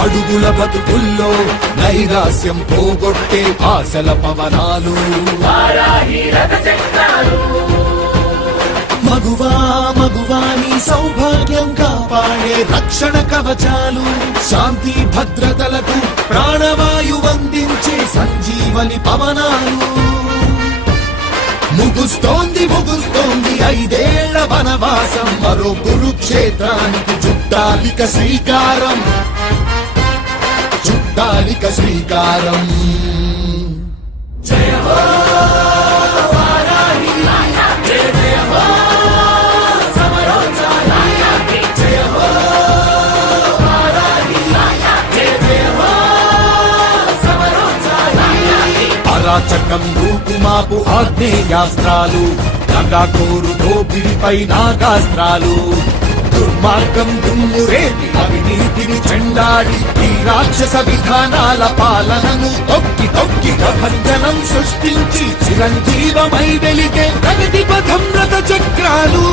బడుగుల బతుకుల్లో నైరాస్యం పోగొట్టే ఆశల పవనాలు. మగువా మగువాని సౌభాగ్యం కాపాడే రక్షణ కవచాలు. శాంతి భద్రతలకు ప్రాణవాయు అందించే సంజీవని పవనాలు. ముగుస్తోంది ముగుస్తోంది ఐదేళ్ళ వనవాసం మరో కురుక్షేత్రానికి చుట్టాలిక శ్రీకారం. జయ జయ హో అరాచకం రూపుమాపు ఆగ్నేయాస్త్రాలు నగాకోరు దోపిడిపై నాగాస్త్రాలు. దుర్మార్గం దుమ్మురేపి అవినీతిని చెండాడి ఈ రాక్షస విధానాల పాలనను తొక్కి తొక్కి ప్రభంజనం సృష్టించి చిరంజీవమై వెలిగే ప్రగతి పథం రథ చక్రాలు.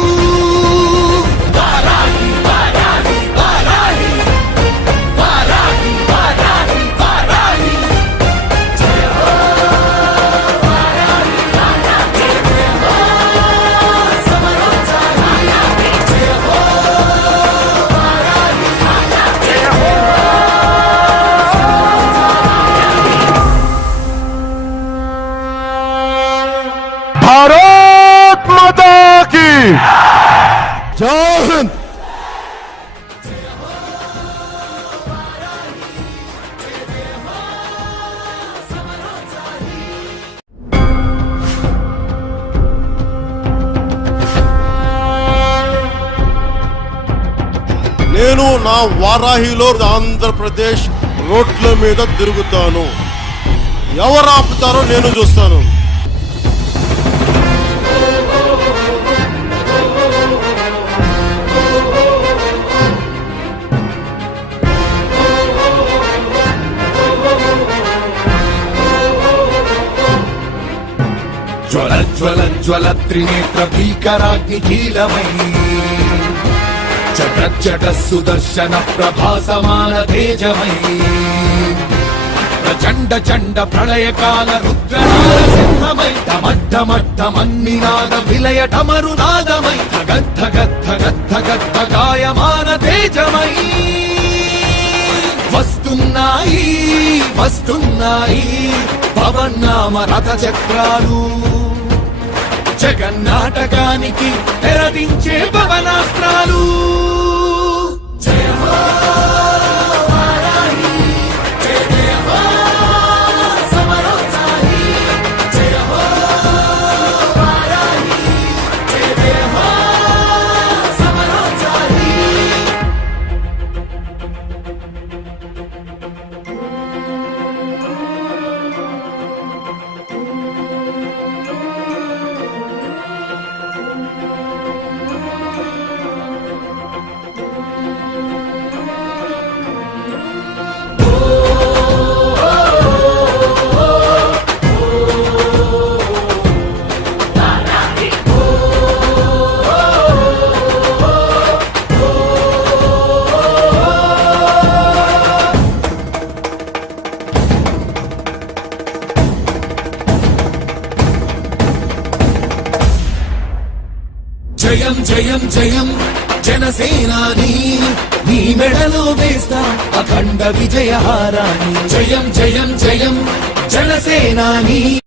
జోహన్ నేను నా వారాహిలో ఆంధ్రప్రదేశ్ రోడ్ల మీద తిరుగుతాను. ఎవరు ఆపుతారో నేను చూస్తాను. జ్వల జ్వల జ్వల త్రినేత్ర భీకరాగ్ని కీలమై. చట చట సుదర్శన ప్రభాసమాన తేజమై. ప్రచండ చండ ప్రళయకాల రుద్రనాద సింహమై. ఢమడ్డమడ్డమన్నినాద విలయ ఢమరునాదమై గద్ధ గద్ధ గద్ధ గద్ధ గాయమాన తేజమై. వస్తున్నాయి వస్తున్నాయి పవన్నామ రథ చక్రాలు జగన్నాటకానికి తెరదించే పవనాస్త్రాలు జయ జయం జయం జయం. జనసేనాని నీ మెడలో వేస్తా అఖండ విజయహారాన్ని. జయం జయం జయం. జనసేనాని.